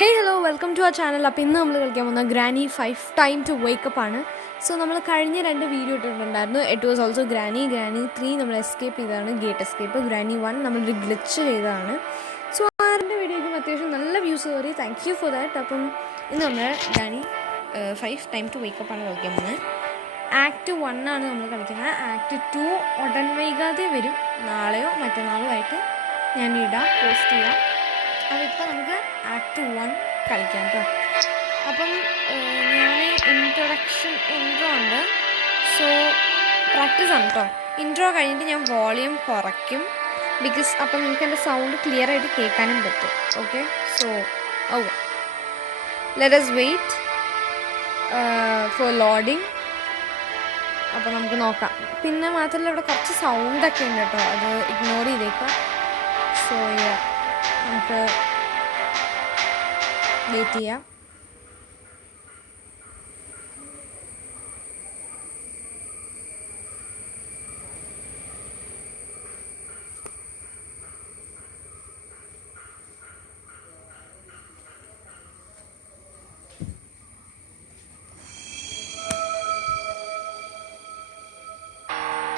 Hey hello, welcome to our channel. അപ്പോൾ ഇന്ന് നമ്മൾ കളിക്കാൻ പോകുന്ന ഗ്രാനി 5 ടൈം ടു വേക്കപ്പ് ആണ്. സോ നമ്മൾ കഴിഞ്ഞ 2 വീഡിയോ ഇട്ടിട്ടുണ്ടായിരുന്നു. ഇറ്റ് വാസ് ഓൾസോ ഗ്രാനി 3 നമ്മൾ എസ്കേപ്പ് ചെയ്തതാണ്, ഗേറ്റ് എസ്കേപ്പ്. ഗ്രാനി 1 നമ്മളൊരു ഗ്ലിച്ച് ചെയ്തതാണ്. സോ ആ 2 വീഡിയോയ്ക്കും അത്യാവശ്യം നല്ല വ്യൂസ് കയറി. Thank you for that. അപ്പം ഇന്ന് നമ്മൾ ഗ്രാനി 5 ടൈം ടു വേക്കപ്പ് ആണ് കളിക്കാൻ പോകുന്നത്. ആക്ട് 1 ആണ് നമ്മൾ കളിക്കുന്നത്. ആക്ട് 2 ഉടൻ വൈകാതെ വരും, നാളെയോ മറ്റന്നാളോ ആയിട്ട് ഞാൻ ഇടാം, പോസ്റ്റ് ചെയ്യാം. അപ്പോൾ ഇപ്പോൾ നമുക്ക് ആക്ട് 1 കളിക്കാം കേട്ടോ. അപ്പം ഞാൻ ഇൻട്രോ ഉണ്ട്. സോ പ്രാക്ടീസ് ആണ് കേട്ടോ. ഇൻട്രോ കഴിഞ്ഞിട്ട് ഞാൻ വോളിയം കുറയ്ക്കും, ബിക്കോസ് അപ്പം നിങ്ങൾക്ക് എൻ്റെ സൗണ്ട് ക്ലിയർ ആയിട്ട് കേൾക്കാനും പറ്റും. Okay, so okay, let us wait for loading. അപ്പോൾ നമുക്ക് നോക്കാം. പിന്നെ മാത്രമല്ല ഇവിടെ കുറച്ച് സൗണ്ടൊക്കെ ഉണ്ട് കേട്ടോ, അത് ഇഗ്നോർ ചെയ്തേക്കാം. സോ നമുക്ക് വെയിറ്റ് ചെയ്യാം.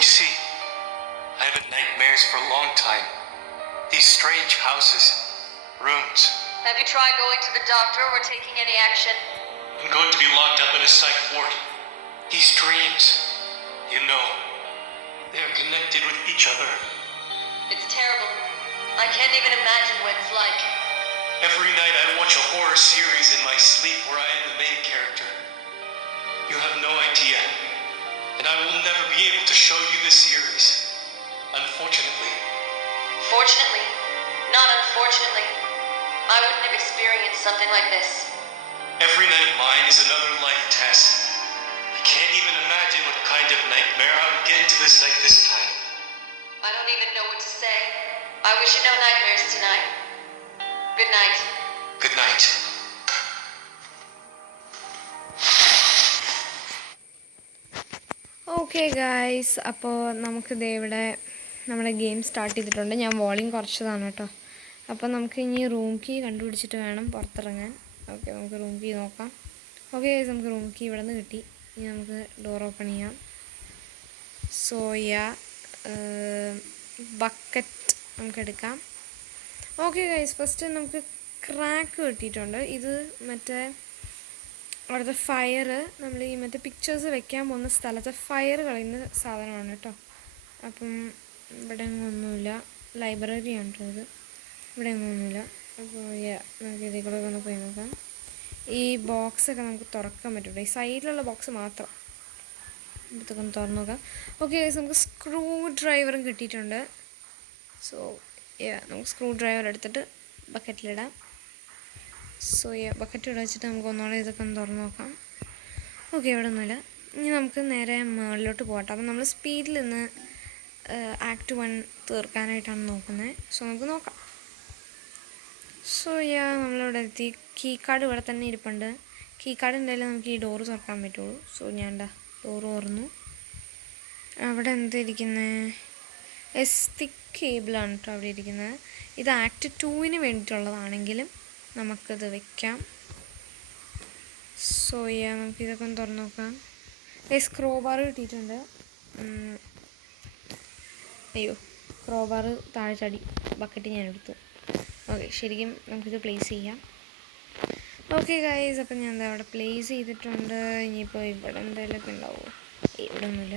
You see, I've had nightmares for a long time. These strange houses, rooms. Have you tried going to the doctor or taking any action? I'm going to be locked up in a psych ward. These dreams, you know, they are connected with each other. It's terrible. I can't even imagine what it's like. Every night I watch a horror series in my sleep where I am the main character. You have no idea. And I will never be able to show you this series, unfortunately. Fortunately, not unfortunately, I wouldn't have experienced something like this. Every night of mine is another life test. I can't even imagine what kind of nightmare I would get into this time. I don't even know what to say. I wish you no nightmares tonight. Good night. Good night. Okay guys, അപ്പോൾ നമുക്കിത് ഇവിടെ നമ്മുടെ game start ചെയ്തിട്ടുണ്ട്. ഞാൻ volume കുറച്ചതാണ് കേട്ടോ. അപ്പോൾ നമുക്ക് ഇനി റൂം കീ കണ്ടുപിടിച്ചിട്ട് വേണം പുറത്തിറങ്ങാൻ. ഓക്കെ, നമുക്ക് റൂം കീ നോക്കാം. ഓക്കെ ഗൈസ്, നമുക്ക് റൂം കീ ഇവിടെ നിന്ന് കിട്ടി. ഇനി നമുക്ക് ഡോർ ഓപ്പൺ ചെയ്യാം. സോയ ബക്കറ്റ് നമുക്ക് എടുക്കാം. ഓക്കെ ഗൈസ്, ഫസ്റ്റ് നമുക്ക് ക്രാക്ക് കിട്ടിയിട്ടുണ്ട്. ഇത് മറ്റേ അവിടുത്തെ ഫയർ, നമ്മൾ ഈ മറ്റേ പിക്ചേഴ്സ് വെക്കാൻ പോകുന്ന സ്ഥലത്തെ ഫയർ കളയുന്ന സാധനമാണ് കേട്ടോ. അപ്പം ഇവിടെ ഒന്നുമില്ല, ലൈബ്രറിയാണ് കേട്ടോ ഇത്. ഇവിടെ ഒന്നുമില്ല. അപ്പോൾ നമുക്ക് ഇതിൽ കൂടെ ഒന്ന് പോയി നോക്കാം. ഈ ബോക്സൊക്കെ നമുക്ക് തുറക്കാൻ പറ്റും, ഈ സൈഡിലുള്ള ബോക്സ് മാത്രം. ഇതൊക്കെ ഒന്ന് തുറന്നു നോക്കാം. ഓക്കെ ഗൈസ്, നമുക്ക് സ്ക്രൂ ഡ്രൈവറും കിട്ടിയിട്ടുണ്ട്. സോ നമുക്ക് സ്ക്രൂ ഡ്രൈവർ എടുത്തിട്ട് ബക്കറ്റിലിടാം. സോ ബക്കറ്റ് ഇവിടെ വെച്ചിട്ട് നമുക്ക് ഒന്നുകൂടെ ഇതൊക്കെ ഒന്ന് തുറന്ന് നോക്കാം. ഓക്കെ, ഇവിടെ ഒന്നുമില്ല. ഇനി നമുക്ക് നേരെ മുകളിലോട്ട് പോകട്ടെ. അപ്പം നമ്മൾ സ്പീഡിൽ നിന്ന് ആക്ട് 1 തീർക്കാനായിട്ടാണ് നോക്കുന്നത്. സോ നമുക്ക് നോക്കാം. സോ നമ്മളിവിടെ എത്തി. കീ കാർഡ് ഇവിടെ തന്നെ ഇരിപ്പുണ്ട്. കീ കാർഡ് ഉണ്ടെങ്കിൽ നമുക്ക് ഈ ഡോറ് തുറക്കാൻ പറ്റുള്ളൂ. സോ ഞാൻ ഡോറ് തുറന്നു. അവിടെ എന്താ ഇരിക്കുന്നത്? എസ്തിക് കേബിളാണ് കേട്ടോ അവിടെ ഇരിക്കുന്നത്. ഇത് ആക്ട് 2 വേണ്ടിയിട്ടുള്ളതാണെങ്കിലും നമുക്കത് വെക്കാം. സോ നമുക്കിതൊക്കെ ഒന്ന് തുറന്ന് നോക്കാം. ക്രോബാർ കിട്ടിയിട്ടുണ്ട്. അയ്യോ, ക്രോബാർ താഴെ ചാടി, ബക്കറ്റ് ഞാൻ എടുത്തു. ഓക്കെ, ശരിക്കും നമുക്കിത് പ്ലേസ് ചെയ്യാം. ഓക്കെ ഗൈസ്, അപ്പം ഞാൻ എന്താ അവിടെ പ്ലേസ് ചെയ്തിട്ടുണ്ട്. ഇനിയിപ്പോൾ ഇവിടെ എന്തെങ്കിലുമൊക്കെ ഉണ്ടാവുമോ? ഇവിടെ ഒന്നുമില്ല.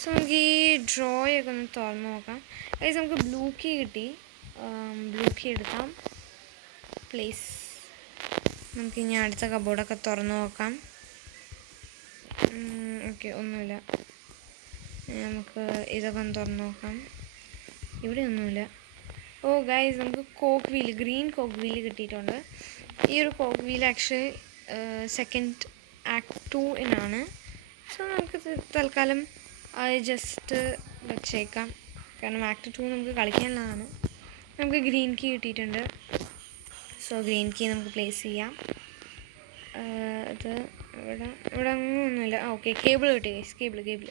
സോ നമുക്ക് ഈ ഡ്രോയൊക്കെ ഒന്ന് തുറന്ന് നോക്കാം. ഗൈസ്, നമുക്ക് ബ്ലൂ കീ കിട്ടി. ബ്ലൂ കീ എടുക്കാം. പ്ലേസ്. നമുക്ക് ഇനി അടുത്ത കബോർഡൊക്കെ തുറന്ന് നോക്കാം. ഓക്കെ, ഒന്നുമില്ല. നമുക്ക് ഇതൊക്കെ ഒന്ന് തുറന്ന് നോക്കാം. ഇവിടെ ഒന്നുമില്ല. ഓ ഗൈസ്, നമുക്ക് cog wheel, green cog wheel കിട്ടിയിട്ടുണ്ട്. ഈ ഒരു cog wheel actually second act 2 so നമുക്ക് തൽക്കാലം അത് ജസ്റ്റ് വെച്ചേക്കാം, കാരണം ആക്ട് 2 നമുക്ക് കളിക്കാനുള്ളതാണ്. നമുക്ക് ഗ്രീൻ കീ കിട്ടിയിട്ടുണ്ട്. സോ ഗ്രീൻ കീ നമുക്ക് പ്ലേസ് ചെയ്യാം. അത് ഇവിടെ ഒന്നുമില്ല. ഓക്കെ, കേബിൾ കിട്ടി ഗൈസ്, കേബിൾ.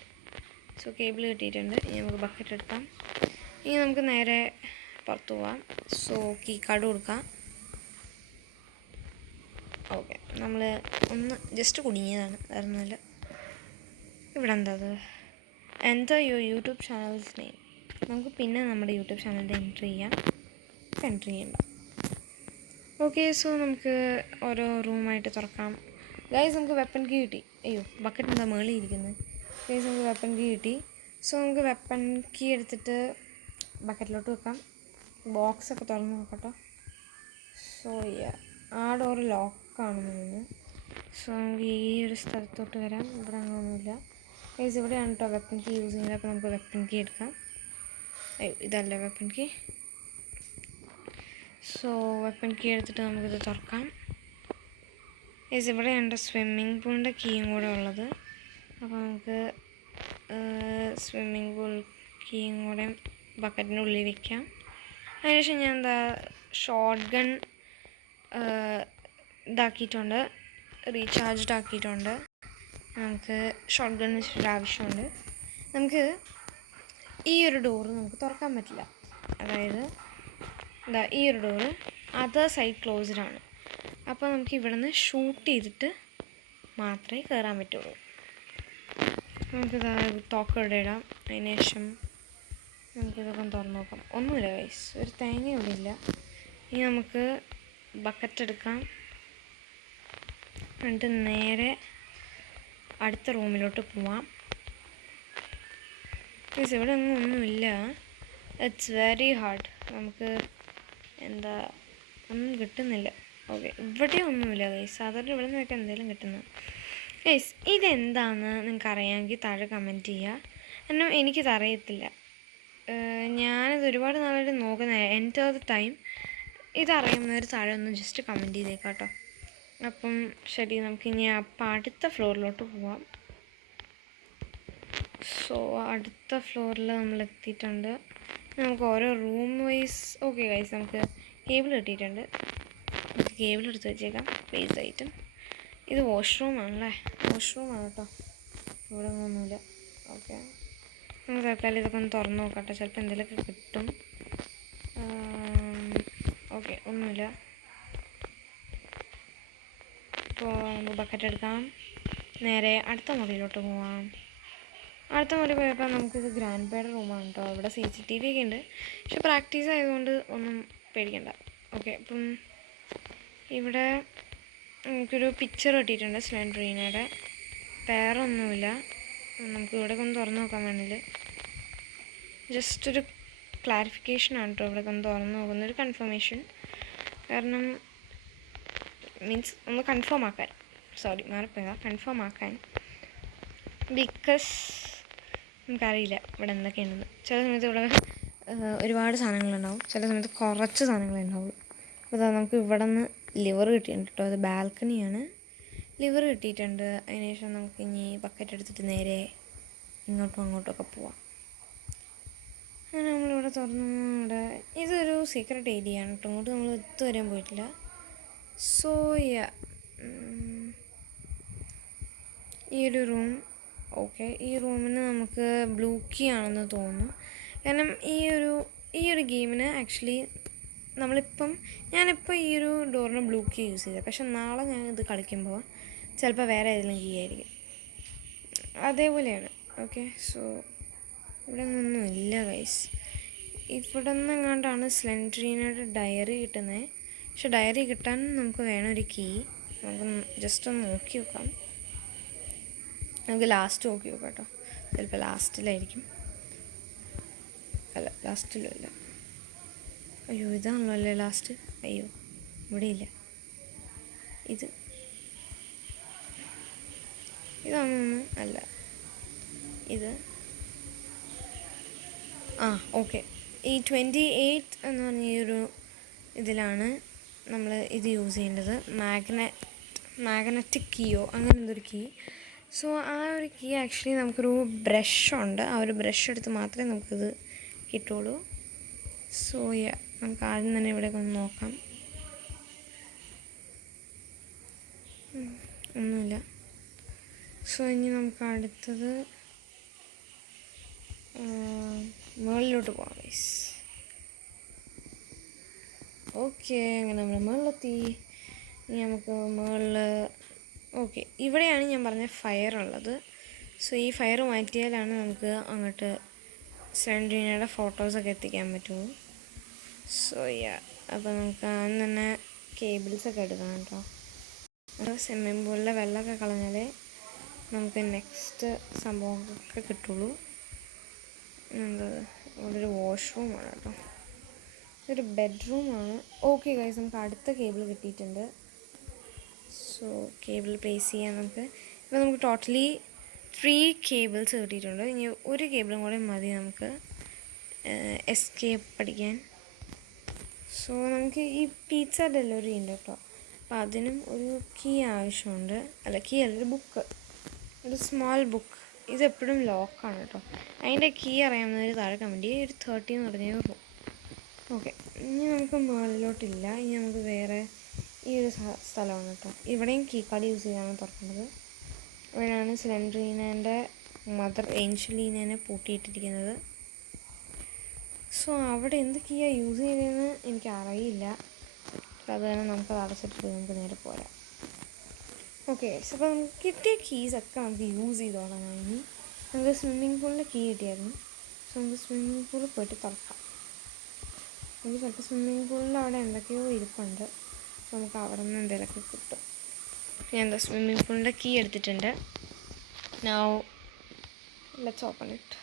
സോ കേബിൾ കിട്ടിയിട്ടുണ്ട്. ഇനി നമുക്ക് ബക്കറ്റ് എടുക്കാം. ഇനി നമുക്ക് നേരെ പുറത്ത് പോവാം. സോ കീ കാർഡ് കൊടുക്കാം. ഓക്കെ, നമ്മൾ ഒന്ന് ജസ്റ്റ് കുടുങ്ങിയതാണ്, വേറൊന്നുമില്ല. ഇവിടെ എന്താ അത്? Enter your YouTube channels name. നമുക്ക് പിന്നെ നമ്മുടെ യൂട്യൂബ് ചാനലിൻ്റെ എൻട്രി ചെയ്യാം. എൻട്രി ചെയ്യണ്ട. ഓക്കെ, സോ നമുക്ക് ഓരോ റൂമായിട്ട് തുറക്കാം. ഗൈസ്, നമുക്ക് വെപ്പൺ കീ കിട്ടി. അയ്യോ, ബക്കറ്റ് എന്താ മേളിൽ ഇരിക്കുന്നത്? ഗൈസ്, നമുക്ക് വെപ്പൺ കീ കിട്ടി. സോ നമുക്ക് വെപ്പൺ കീ എടുത്തിട്ട് ബക്കറ്റിലോട്ട് വെക്കാം. ബോക്സൊക്കെ തുറന്ന് നോക്കട്ടോ. സോ ആ ഡോറ് ലോക്കാണെന്ന് തോന്നുന്നു. സോ നമുക്ക് ഈ ഒരു സ്ഥലത്തോട്ട് വരാം. ഇവിടെ അങ്ങനെയൊന്നുമില്ല. ഗൈസ്, ഇവിടെയാണ് കേട്ടോ വെപ്പൺ കീ യൂസ് ചെയ്യുന്നത്. അപ്പോൾ നമുക്ക് വെപ്പൺ കീ എടുക്കാം. അയ്യോ, ഇതല്ല weapon key. So weapon key എടുത്തിട്ട് നമുക്കിത് തുറക്കാം. ഗൈസ്, ഇവിടെയാണ് സ്വിമ്മിങ് പൂളിൻ്റെ കീയും കൂടെ ഉള്ളത്. അപ്പോൾ നമുക്ക് സ്വിമ്മിങ് പൂൾ കീയും കൂടെ ബക്കറ്റിനുള്ളിൽ വയ്ക്കാം. അതിനുശേഷം ഞാൻ ഷോർട്ട് ഗൺ ഇതാക്കിയിട്ടുണ്ട്, റീചാർജ്ഡ് ആക്കിയിട്ടുണ്ട്. നമുക്ക് ഷോർട്ട് ഗൺ വെച്ചിട്ടൊരു ആവശ്യമുണ്ട്. നമുക്ക് ഈ ഒരു ഡോറ് നമുക്ക് തുറക്കാൻ പറ്റില്ല. അതായത് ഈ ഒരു ഡോറ് അതർ സൈഡ് ക്ലോസ്ഡാണ്. അപ്പോൾ നമുക്ക് ഇവിടെ നിന്ന് ഷൂട്ട് ചെയ്തിട്ട് മാത്രമേ കയറാൻ പറ്റുള്ളൂ. നമുക്കിത് തോക്കോടെ ഇടാം. അതിന് ശേഷം നമുക്കിതൊക്കെ തുറന്ന് നോക്കാം. ഒന്നുമില്ല ഗൈസ്, ഒരു തേങ്ങ ഇവിടെ ഇല്ല. ഇനി നമുക്ക് ബക്കറ്റ് എടുക്കാം. എന്നിട്ട് നേരെ അടുത്ത റൂമിലോട്ട് പോവാം. ഗൈസ്, ഇവിടെ ഒന്നുമില്ല. It's very hard. നമുക്ക് ഒന്നും കിട്ടുന്നില്ല. ഓക്കെ, ഇവിടെ ഒന്നുമില്ല ഗൈസ്. സാധാരണ ഇവിടെ നിന്നൊക്കെ എന്തെങ്കിലും കിട്ടുന്നത്. ഗൈസ്, ഇതെന്താണെന്ന് നിങ്ങൾക്ക് അറിയാമെങ്കിൽ താഴെ കമൻറ്റ് ചെയ്യുക. കാരണം എനിക്കിത് അറിയത്തില്ല. ഞാനിത് ഒരുപാട് നാളായിട്ട് നോക്കുന്ന എൻ്റർ ദ ടൈം. ഇതറിയുന്നവർ താഴെ ഒന്ന് ജസ്റ്റ് കമൻറ്റ് ചെയ്തേക്കാം കേട്ടോ. അപ്പം ശരി, നമുക്കിനി അപ്പം അടുത്ത ഫ്ലോറിലോട്ട് പോവാം. സോ അടുത്ത ഫ്ലോറിൽ നമ്മൾ എത്തിയിട്ടുണ്ട്. നമുക്ക് ഓരോ റൂം വൈസ്. ഓക്കെ ഗൈസ്, നമുക്ക് കേബിൾ കിട്ടിയിട്ടുണ്ട്. നമുക്ക് കേബിൾ എടുത്ത് വെച്ചേക്കാം. Base item. ഇത് വാഷ്റൂമാണല്ലേ? വാഷ്റൂമാണ് കേട്ടോ, ഇവിടെ ഒന്നുമില്ല. ഓക്കെ, നമുക്ക് തൽക്കാലം ഇതൊക്കെ ഒന്ന് തുറന്ന് നോക്കട്ടെ, ചിലപ്പോൾ എന്തെങ്കിലുമൊക്കെ കിട്ടും. ഓക്കെ, ഒന്നുമില്ല. ഇപ്പോൾ നമുക്ക് ബക്കറ്റ് എടുക്കാം. നേരെ അടുത്ത മുറിയിലോട്ട് പോവാം. അടുത്ത മുറി പോയപ്പോൾ നമുക്കിത് ഗ്രാൻഡ് പേയുടെ റൂമാണ് കേട്ടോ. ഇവിടെ CCTV ഒക്കെ ഉണ്ട്, പക്ഷെ പ്രാക്ടീസ് ആയതുകൊണ്ട് ഒന്നും പേടിക്കണ്ട. ഓക്കെ, അപ്പം ഇവിടെ നമുക്കൊരു പിക്ചർ കിട്ടിയിട്ടുണ്ട് സ്ലെൻഡറീനയുടെ. വേറെ ഒന്നുമില്ല. നമുക്ക് ഇവിടെ ഒന്ന് തുറന്ന് നോക്കാൻ വേണ്ടിയിട്ട് ജസ്റ്റ് ഒരു ക്ലാരിഫിക്കേഷനാണ് കേട്ടോ. ഇവിടെ ഒന്ന് തുറന്ന് നോക്കുന്നൊരു കൺഫർമേഷൻ. കാരണം മീൻസ് ഒന്ന് കൺഫേം ആക്കാൻ. കൺഫേം ആക്കാൻ. ബിക്കോസ് നമുക്കറിയില്ല ഇവിടെ എന്തൊക്കെയുണ്ടെന്ന്. ചില സമയത്ത് ഇവിടെ ഒരുപാട് സാധനങ്ങളുണ്ടാവും, ചില സമയത്ത് കുറച്ച് സാധനങ്ങളുണ്ടാവുള്ളൂ. അപ്പോൾ നമുക്ക് ഇവിടെ നിന്ന് ലിവർ കിട്ടിയിട്ടുണ്ട് കേട്ടോ. അത് ബാൽക്കണിയാണ്. ലിവർ കിട്ടിയിട്ടുണ്ട്. അതിനുശേഷം നമുക്ക് ഇനി ബക്കറ്റ് എടുത്തിട്ട് നേരെ ഇങ്ങോട്ടും അങ്ങോട്ടുമൊക്കെ പോവാം. അങ്ങനെ നമ്മളിവിടെ തുറന്നു. ഇവിടെ ഇതൊരു സീക്രട്ട് ഏരിയ ആണ് കേട്ടോ. ഇങ്ങോട്ട് നമ്മൾ ഇതുവരെയും പോയിട്ടില്ല. സോ ഈ ഒരു റൂം. ഓക്കെ, ഈ റൂമിന് നമുക്ക് ബ്ലൂ കീ ആണെന്ന് തോന്നുന്നു. കാരണം ഈ ഒരു ഗെയിമിന് ആക്ച്വലി ഞാനിപ്പോൾ ഈ ഒരു ഡോറിന് ബ്ലൂ കീ യൂസ് ചെയ്തത്. പക്ഷെ നാളെ ഞാൻ ഇത് കളിക്കുമ്പോൾ ചിലപ്പോൾ വേറെ ഏതെങ്കിലും കീ ആയിരിക്കും. അതേപോലെയാണ്. ഓക്കെ, സോ ഇവിടെ നിന്നൊന്നുമില്ല ഗൈസ്. ഇവിടെ നിന്നെങ്ങാണ്ടാണ് സ്ലെൻഡറീനയുടെ ഡയറി കിട്ടുന്നത്. പക്ഷെ ഡയറി കിട്ടാൻ നമുക്ക് വേണമൊരു കീ. നമുക്ക് ജസ്റ്റ് ഒന്ന് നോക്കി നോക്കാം. നമുക്ക് ലാസ്റ്റ് നോക്കി നോക്കാം കേട്ടോ. ചിലപ്പോൾ ലാസ്റ്റിലായിരിക്കും. അല്ല, ലാസ്റ്റിലല്ല. അയ്യോ, ഇതാണല്ലോ അല്ലേ ലാസ്റ്റ്. അയ്യോ, ഇവിടെയില്ല. ഇതാണൊന്നും അല്ല. ഇത് ഓക്കെ, ഈ 28 എന്ന് പറഞ്ഞ ഈ ഒരു ഇതിലാണ് നമ്മൾ ഇത് യൂസ് ചെയ്യേണ്ടത്. മാഗ്നറ്റിക് കീയോ അങ്ങനെ എന്തൊരു കീ. സോ ആ ഒരു കീ ആക്ച്വലി നമുക്കൊരു ബ്രഷുണ്ട്. ആ ഒരു ബ്രഷ് എടുത്ത് മാത്രമേ നമുക്കിത് കിട്ടുള്ളൂ. സോ നമുക്ക് ആദ്യം തന്നെ ഇവിടെയൊക്കെ ഒന്ന് നോക്കാം. ഒന്നുമില്ല. സോ ഇനി നമുക്ക് അടുത്തത് മുകളിലോട്ട് പോകാം ഗൈസ്. ഓക്കെ, അങ്ങനെ നമ്മൾ മുകളിലെത്തി. ഇനി നമുക്ക് മുകളിൽ ഓക്കെ ഇവിടെയാണ് ഞാൻ പറഞ്ഞ ഫയർ ഉള്ളത്. സോ ഈ ഫയർ മാറ്റിയാലാണ് നമുക്ക് അങ്ങോട്ട് സ്ലെൻഡറിനയുടെ ഫോട്ടോസൊക്കെ എത്തിക്കാൻ പറ്റുള്ളൂ. സോ അപ്പോൾ നമുക്ക് ആദ്യം തന്നെ കേബിൾസൊക്കെ എടുക്കണം കേട്ടോ. സ്വിമ്മിംഗ് പൂളിലെ വെള്ളമൊക്കെ കളഞ്ഞാലേ നമുക്ക് നെക്സ്റ്റ് സംഭവമൊക്കെ കിട്ടുള്ളൂ. എന്താ ഇവിടെ ഒരു വാഷ്റൂമാണ് കേട്ടോ, ഇതൊരു ബെഡ്റൂമാണ്. ഓക്കെ ഗൈസ്, നമുക്ക് അടുത്ത കേബിൾ കിട്ടിയിട്ടുണ്ട്. സോ കേബിൾ പ്ലേസ് ചെയ്യാൻ ഇപ്പോൾ നമുക്ക് ടോട്ടലി 3 കേബിൾസ് കിട്ടിയിട്ടുണ്ട്. ഇനി ഒരു കേബിളും കൂടെ മതി നമുക്ക് എസ്കേപ്പ് പഠിക്കാൻ. സോ നമുക്ക് ഈ പിസ്സ ഡെലിവറി ഉണ്ട് കേട്ടോ, അപ്പോൾ അതിനും ഒരു കീ ആവശ്യമുണ്ട്. അല്ല കീ അല്ല, ഒരു ബുക്ക്, ഒരു സ്മോൾ ബുക്ക്. ഇതെപ്പോഴും ലോക്കാണ് കേട്ടോ. അതിൻ്റെ കീ അറിയാവുന്നവർ താഴെ കമൻറ്റ് ചെയ്യുക. ഒരു 30 എന്ന് പറഞ്ഞേ ഉള്ളൂ. ഓക്കെ, ഇനി നമുക്ക് മുകളിലോട്ടില്ല. ഇനി നമുക്ക് വേറെ ഈ ഒരു സ്ഥലമാണ് കേട്ടോ. ഇവിടെയും കീ കാർഡ് യൂസ് ചെയ്താണ് തുറക്കുന്നത്. ഇവിടെയാണ് സ്ലെൻഡറീനേൻ്റെ മദർ ഏഞ്ചലീനെ പൂട്ടിയിട്ടിരിക്കുന്നത്. സോ അവിടെ എന്ത് കീയാണ് യൂസ് ചെയ്തതെന്ന് എനിക്കറിയില്ല. അത് കാരണം നമുക്കത് അടച്ചിട്ട് നമുക്ക് നേരെ പോരാം. ഓക്കെ, അപ്പോൾ നമുക്ക് കിട്ടിയ കീസൊക്കെ നമുക്ക് യൂസ് ചെയ്ത് തുടങ്ങാം. ഇനി നമുക്ക് സ്വിമ്മിംഗ് പൂളിൻ്റെ കീ കിട്ടിയായിരുന്നു. സോ നമുക്ക് സ്വിമ്മിംഗ് പൂളിൽ പോയിട്ട് തുറക്കാം. നമുക്ക് ചിലപ്പോൾ സ്വിമ്മിംഗ് പൂളിൽ അവിടെ എന്തൊക്കെയോ ഇരിപ്പുണ്ട്. സോ നമുക്ക് അവിടെ നിന്ന് എന്തെങ്കിലുമൊക്കെ കിട്ടും. ഞാൻ എന്താ സ്വിമ്മിംഗ് പൂളിൻ്റെ കീ എടുത്തിട്ടുണ്ട്. Now let's open it.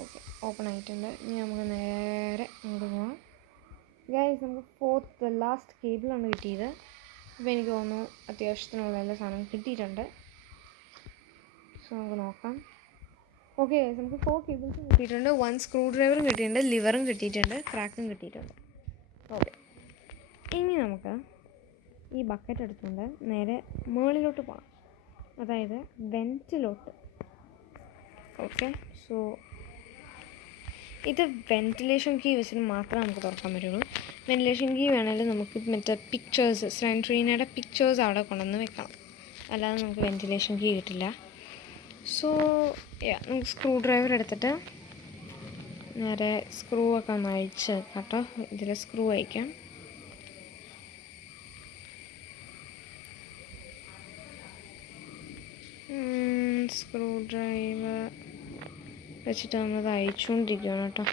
Okay, open ആയിട്ടുണ്ട്. ഇനി നമുക്ക് നേരെ അങ്ങോട്ട് പോകാം. ഗൈസ്, നമുക്ക് 4th ലാസ്റ്റ് കേബിളാണ് കിട്ടിയത്. അപ്പോൾ എനിക്ക് തോന്നുന്നു അത്യാവശ്യത്തിനുള്ള എല്ലാ സാധനവും കിട്ടിയിട്ടുണ്ട്. സോ നമുക്ക് നോക്കാം. ഓക്കെ ഗൈസ്, നമുക്ക് 4 കേബിൾസും കിട്ടിയിട്ടുണ്ട്. 1 സ്ക്രൂ ഡ്രൈവറും കിട്ടിയിട്ടുണ്ട്, ലിവറും കിട്ടിയിട്ടുണ്ട്, ക്രാക്കും കിട്ടിയിട്ടുണ്ട്. ഓക്കെ, ഇനി നമുക്ക് ഈ ബക്കറ്റ് എടുത്തുകൊണ്ട് നേരെ മുകളിലോട്ട് പോകാം, അതായത് വെൻറ്റിലോട്ട്. ഓക്കെ, സോ ഇത് വെൻറ്റിലേഷൻ കീ വെച്ചിട്ട് മാത്രമേ നമുക്ക് തുറക്കാൻ പറ്റുള്ളൂ. വെൻറ്റിലേഷൻ കീ വേണമെങ്കിൽ നമുക്ക് മറ്റേ പിക്ചേഴ്സ്, സ്ലെൻഡറീനയുടെ പിക്ചേഴ്സ് അവിടെ കൊണ്ടുവന്ന് വെക്കണം, അല്ലാതെ നമുക്ക് വെൻറ്റിലേഷൻ കീ കിട്ടില്ല. സോ നമുക്ക് സ്ക്രൂ ഡ്രൈവർ എടുത്തിട്ട് നേരെ സ്ക്രൂ ഒക്കെ ഒന്ന് അഴിച്ച് കേട്ടോ. ഇതിൽ സ്ക്രൂ അഴിക്കാം. സ്ക്രൂ ഡ്രൈവർ വെച്ചിട്ട് നമ്മളത് അഴിച്ചുകൊണ്ടിരിക്കുകയാണ് കേട്ടോ.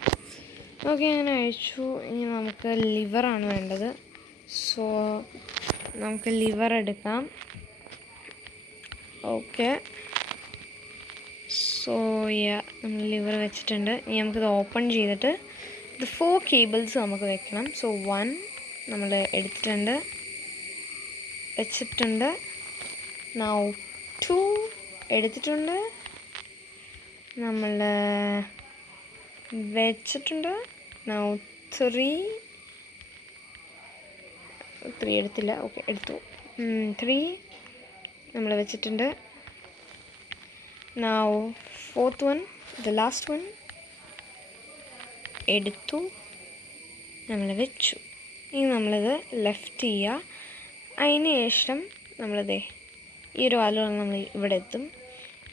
ഓക്കെ, അങ്ങനെ അഴിച്ചു. ഇനി നമുക്ക് ലിവറാണ് വേണ്ടത്. സോ നമുക്ക് ലിവർ എടുക്കാം. ഓക്കെ, സോ നമ്മൾ ലിവർ വെച്ചിട്ടുണ്ട്. ഇനി നമുക്കിത് ഓപ്പൺ ചെയ്തിട്ട് ഇത് 4 കേബിൾസ് നമുക്ക് വെക്കണം. സോ 1 നമ്മൾ എടുത്തിട്ടുണ്ട്, വെച്ചിട്ടുണ്ട്. നൗ 2 എടുത്തിട്ടുണ്ട്, നമ്മൾ വെച്ചിട്ടുണ്ട്. നൗ 3 എടുത്തില്ല. ഓക്കെ, എടുത്തു. 3 നമ്മൾ വെച്ചിട്ടുണ്ട്. Now 4th one, the last one എടുത്തു, നമ്മൾ വെച്ചു. ഇനി നമ്മളിത് ലെഫ്റ്റ് ചെയ്യുക. അതിന് ശേഷം നമ്മളിതേ ഈ ഒരു വാലുകൾ നമ്മൾ ഇവിടെ എത്തും.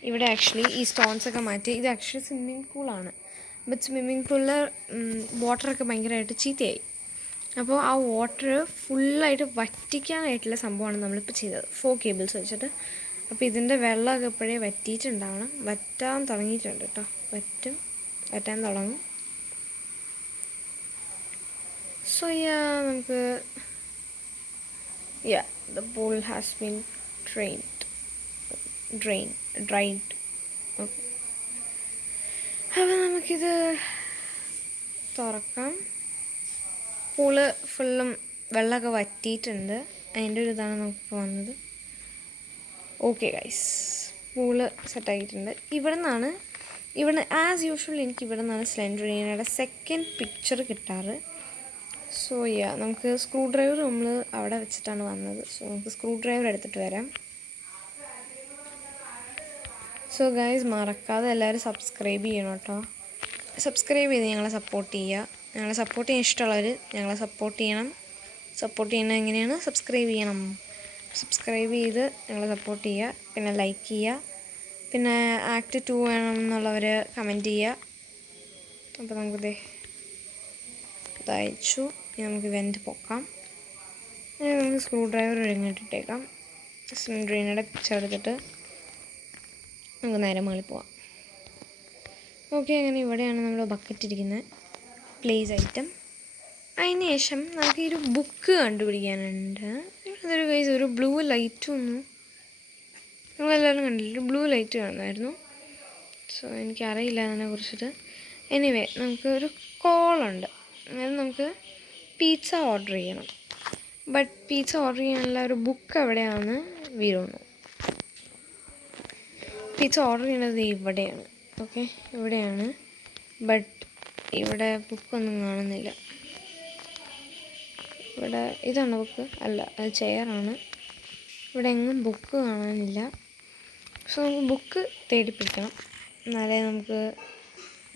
ഇവിടെ ആക്ച്വലി ഈ സ്റ്റോൺസൊക്കെ മാറ്റി, ഇത് ആക്ച്വലി സ്വിമ്മിംഗ് പൂളാണ്. ബട്ട് സ്വിമ്മിംഗ് പൂളിൽ വാട്ടറൊക്കെ ഭയങ്കരമായിട്ട് ചീത്തയായി. അപ്പോൾ ആ വാട്ടർ ഫുള്ളായിട്ട് വറ്റിക്കാനായിട്ടുള്ള സംഭവമാണ് നമ്മളിപ്പോൾ ചെയ്തത് 4 കേബിൾസ് വെച്ചിട്ട്. അപ്പോൾ ഇതിൻ്റെ വെള്ളമൊക്കെ ഇപ്പോഴേ വറ്റിയിട്ടുണ്ടാവണം, വറ്റാൻ തുടങ്ങിയിട്ടുണ്ട് കേട്ടോ. വറ്റാൻ തുടങ്ങും. സോ നമുക്ക് the pool has been drained. Okay, അപ്പോൾ നമുക്കിത് തുറക്കാം. പൂള് ഫുള്ളും വെള്ളമൊക്കെ വറ്റിയിട്ടുണ്ട്. അതിൻ്റെ ഒരു ഇതാണ് നമുക്കിപ്പോൾ വന്നത്. ഓക്കെ ഗൈസ്, പൂള് സെറ്റാക്കിയിട്ടുണ്ട്. ഇവിടുന്ന് ആസ് യൂഷ്വൽ എനിക്ക് ഇവിടെ നിന്നാണ് സ്ലെൻഡറീനയുടെ സെക്കൻഡ് പിക്ചർ കിട്ടാറ്. സോ നമുക്ക് സ്ക്രൂ ഡ്രൈവർ നമ്മൾ അവിടെ വെച്ചിട്ടാണ് വന്നത്. സോ നമുക്ക് സ്ക്രൂ ഡ്രൈവർ എടുത്തിട്ട് വരാം. സോ ഗൈസ്, മറക്കാതെ എല്ലാവരും സബ്സ്ക്രൈബ് ചെയ്യണം കേട്ടോ. സബ്സ്ക്രൈബ് ചെയ്ത് ഞങ്ങളെ സപ്പോർട്ട് ചെയ്യുക. ഞങ്ങളെ സപ്പോർട്ട് ചെയ്യാൻ ഇഷ്ടമുള്ളവർ ഞങ്ങളെ സപ്പോർട്ട് ചെയ്യണം. സപ്പോർട്ട് ചെയ്യുന്നത് എങ്ങനെയാണ്? സബ്സ്ക്രൈബ് ചെയ്യണം. സബ്സ്ക്രൈബ് ചെയ്ത് ഞങ്ങളെ സപ്പോർട്ട് ചെയ്യുക. പിന്നെ ലൈക്ക് ചെയ്യുക. പിന്നെ ആക്ട് 2 വേണം എന്നുള്ളവർ കമൻറ്റ് ചെയ്യുക. അപ്പോൾ നമുക്കിത് അയച്ചു. നമുക്ക് വെൻറ്റ് പൊക്കാം. നമുക്ക് സ്ക്രൂ ഡ്രൈവർ ഒഴിഞ്ഞിട്ടിട്ടേക്കാം. സ്ലെൻഡ്രീനയുടെ പിക്ചർ എടുത്തിട്ട് നമുക്ക് നേരെ മുകളിൽ പോവാം. ഓക്കെ, അങ്ങനെ ഇവിടെയാണ് നമ്മുടെ ബക്കറ്റ് ഇരിക്കുന്നത്, പ്ലേസ് ഐറ്റം. അതിന് ശേഷം നമുക്ക് ഈ ഒരു ബുക്ക് കണ്ടുപിടിക്കാനുണ്ട്. അതൊരു കേസ് ഒരു ബ്ലൂ ലൈറ്റ് വന്നു, നിങ്ങളെല്ലാവരും കണ്ടില്ല, ഒരു ബ്ലൂ ലൈറ്റ് കാണുമായിരുന്നു. സോ എനിക്കറിയില്ല അതിനെക്കുറിച്ചിട്ട്. എനിവേ നമുക്ക് ഒരു കോളുണ്ട്, അതായത് നമുക്ക് പിസ്സ ഓർഡർ ചെയ്യണം. ബട്ട് പിസ്സ ഓർഡർ ചെയ്യാനുള്ള ഒരു ബുക്ക് എവിടെയാണെന്ന് വീഴുന്നു. പിസ്സ ഓർഡർ ചെയ്യുന്നത് ഇവിടെയാണ്. ഓക്കെ, ഇവിടെയാണ്. ബട്ട് ഇവിടെ ബുക്കൊന്നും കാണുന്നില്ല. ഇവിടെ ഇതാണ് ബുക്ക്, അല്ല അത് ചെയറാണ്. ഇവിടെ എങ്ങും ബുക്ക് കാണാനില്ല. സോ നമുക്ക് ബുക്ക് തേടിപ്പിടിക്കണം, എന്നാലേ നമുക്ക്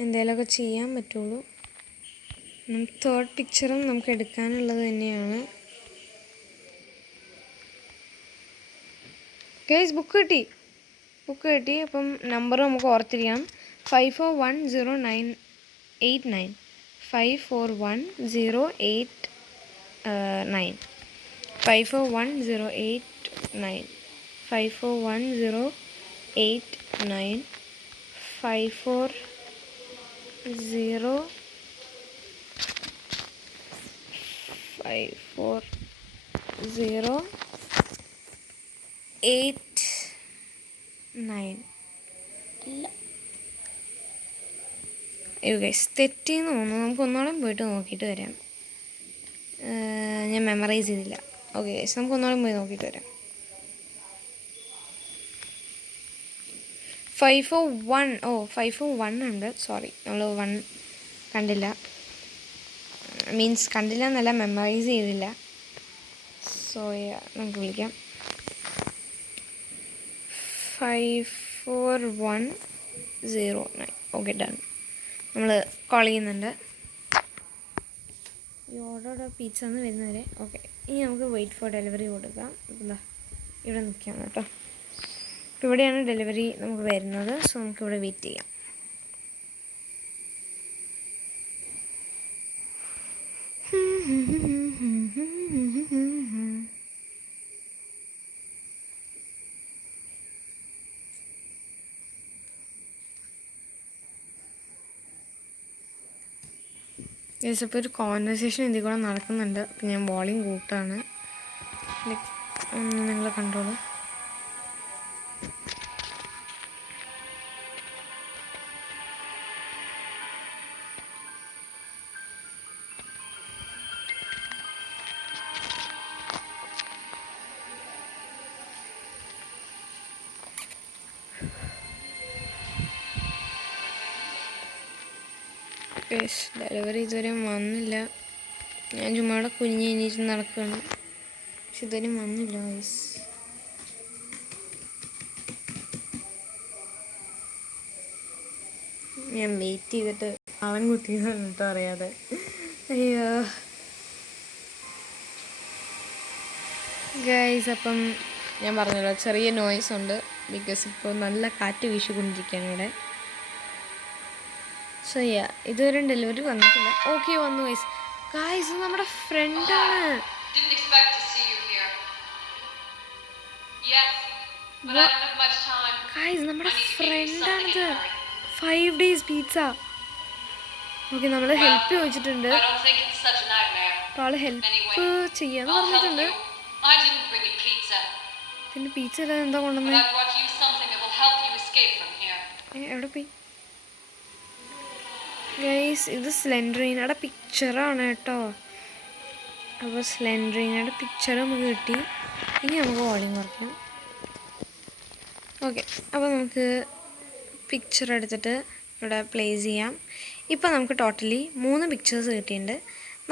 എന്തെങ്കിലുമൊക്കെ ചെയ്യാൻ പറ്റുള്ളൂ. തേർഡ് പിക്ചറും നമുക്ക് എടുക്കാനുള്ളത് തന്നെയാണ്. ഗൈസ് ബുക്ക് കിട്ടി. അപ്പം നമ്പർ നമുക്ക് ഓർത്തിരിക്കണം. 541089. 541089. 541089. 541089. 5408 ഇല്ല. അയ്യോ ഗൈസ്, തെറ്റിയെന്ന് തോന്നുന്നു. നമുക്ക് ഒന്നോളം പോയിട്ട് നോക്കിയിട്ട് വരാം. ഞാൻ മെമ്മറൈസ് ചെയ്തില്ല. ഓക്കെ ഗൈസ്, നമുക്ക് ഒന്നോളം പോയി നോക്കിയിട്ട് വരാം. 541. 541 ഉണ്ട്. സോറി, നമ്മൾ 1 കണ്ടില്ല. മീൻസ് കണ്ടില്ല എന്നല്ല, മെമ്മറൈസ് ചെയ്തില്ല. സോ നമുക്ക് വിളിക്കാം. 541009. Okay, done. നമ്മൾ കോൾ ചെയ്യുന്നുണ്ട്. ഈ ഓർഡർ പിസ്സ എന്ന് വരുന്നവരെ. ഓക്കെ, ഇനി നമുക്ക് വെയിറ്റ് ഫോർ ഡെലിവറി കൊടുക്കാം. എന്താ ഇവിടെ നിൽക്കാം കേട്ടോ. അപ്പോൾ ഇവിടെയാണ് ഡെലിവറി നമുക്ക് വരുന്നത്. സോ നമുക്കിവിടെ വെയിറ്റ് ചെയ്യാം. യെസ്, അപ്പോൾ ഒരു കോൺവെർസേഷൻ ഇതിൽ കൂടെ നടക്കുന്നുണ്ട്. അപ്പം ഞാൻ വോളിയം കൂട്ടാണ്. ലൈക്ക് ഒന്ന് നിങ്ങൾ കണ്ടോളൂ. ഡെലിവറി ഇതുവരെ വന്നില്ല. ഞാൻ ചുമ്മാ അവിടെ കുഞ്ഞ് കഴിഞ്ഞിട്ട് നടക്കുകയാണ്, പക്ഷെ ഇതുവരെയും വന്നില്ല ഗൈസ്. ഞാൻ വെയിറ്റ് ചെയ്തിട്ട് അവൻ കുത്തിയതാണ് കേട്ടോ, അറിയാതെ. അയ്യോ ഗൈസ്, അപ്പം ഞാൻ പറഞ്ഞല്ലോ ചെറിയ നോയ്സ് ഉണ്ട്, ബിക്കോസ് ഇപ്പോൾ നല്ല കാറ്റ് വീശിക്കൊണ്ടിരിക്കുകയാണ് ഇവിടെ. സോ ഇതുവരെ ഡെലിവറി വന്നിട്ടില്ല. ഓക്കെ, വന്നു ഗൈസ്. ഗൈസ്, നമ്മുടെ ഫ്രണ്ടാണ്. ഗൈസ്, നമ്മുടെ ഫ്രണ്ടാണിത്. 5 days പിസ്സ. ഓക്കെ, നമ്മൾ ഹെൽപ്പ് ചോദിച്ചിട്ടുണ്ട്. അപ്പോൾ ആൾ ഹെൽപ്പ് ചെയ്യാന്ന് പറഞ്ഞിട്ടുണ്ട്. പിന്നെ പിസ്സ ഇല്ലാതെ എന്താ കൊണ്ടുവന്നത്? എവിടെ പോയി ഗൈസ്? ഇത് സ്ലെൻഡ്രീനയുടെ പിക്ചറാണ് കേട്ടോ. അപ്പോൾ സ്ലെൻഡ്രീനയുടെ പിക്ചർ നമുക്ക് കിട്ടി. ഇനി നമുക്ക് വോളിയം കുറയ്ക്കാം. ഓക്കെ, അപ്പോൾ നമുക്ക് പിക്ചർ എടുത്തിട്ട് ഇവിടെ പ്ലേസ് ചെയ്യാം. ഇപ്പോൾ നമുക്ക് ടോട്ടലി 3 പിക്ചേഴ്സ് കിട്ടിയിട്ടുണ്ട്.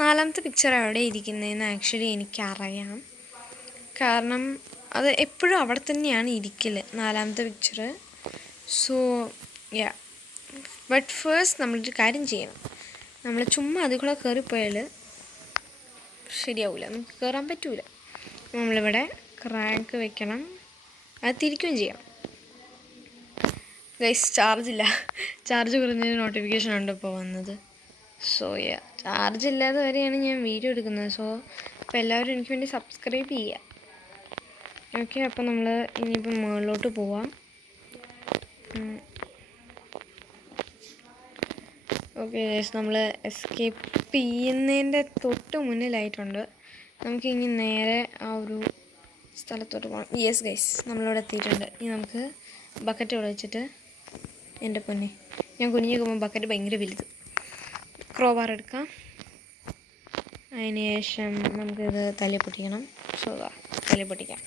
4ാമത്തെ പിക്ചർ എവിടെ ഇരിക്കുന്നതെന്ന് ആക്ച്വലി എനിക്കറിയാം, കാരണം അത് എപ്പോഴും അവിടെ തന്നെയാണ് ഇരിക്കൽ, 4ാമത്തെ പിക്ചർ. സോ ബട്ട് ഫേസ്റ്റ് നമ്മളൊരു കാര്യം ചെയ്യണം. നമ്മൾ ചുമ്മാ അതിൽ കൂടെ കയറിപ്പോയാൽ ശരിയാവില്ല, നമുക്ക് കയറാൻ പറ്റൂല. നമ്മളിവിടെ ക്രാങ്ക് വെക്കണം, അത് തിരിക്കുകയും ചെയ്യണം. ഗൈസ്, ചാർജ് കുറഞ്ഞൊരു നോട്ടിഫിക്കേഷൻ ഉണ്ട് ഇപ്പോൾ വന്നത്. സോ ചാർജ് ഇല്ലാതെ വരെയാണ് ഞാൻ വീഡിയോ എടുക്കുന്നത്. സോ അപ്പോൾ എല്ലാവരും എനിക്ക് വേണ്ടി സബ്സ്ക്രൈബ് ചെയ്യുക. ഓക്കെ, അപ്പോൾ നമ്മൾ ഇനിയിപ്പോൾ മുകളിലോട്ട് പോവാം. ഓക്കെ ഗൈസ്, നമ്മൾ എസ്കേപ്പ് ചെയ്യുന്നതിൻ്റെ തൊട്ട് മുന്നിലായിട്ടുണ്ട്. നമുക്കിനി നേരെ ആ ഒരു സ്ഥലത്തോട്ട് പോകണം. യെസ് ഗൈസ്, നമ്മളിവിടെ എത്തിയിട്ടുണ്ട്. ഇനി നമുക്ക് ബക്കറ്റ് ഇവിടെ വെച്ചിട്ട്, എൻ്റെ പൊന്നെ ഞാൻ കുനിഞ്ഞേക്കുമ്പോൾ ബക്കറ്റ് ഭയങ്കര വലുത്, ക്രോബാർ എടുക്കാം. അതിന് ശേഷം നമുക്കിത് തല്ലി പൊട്ടിക്കണം. സോ തല്ലി പൊട്ടിക്കാം.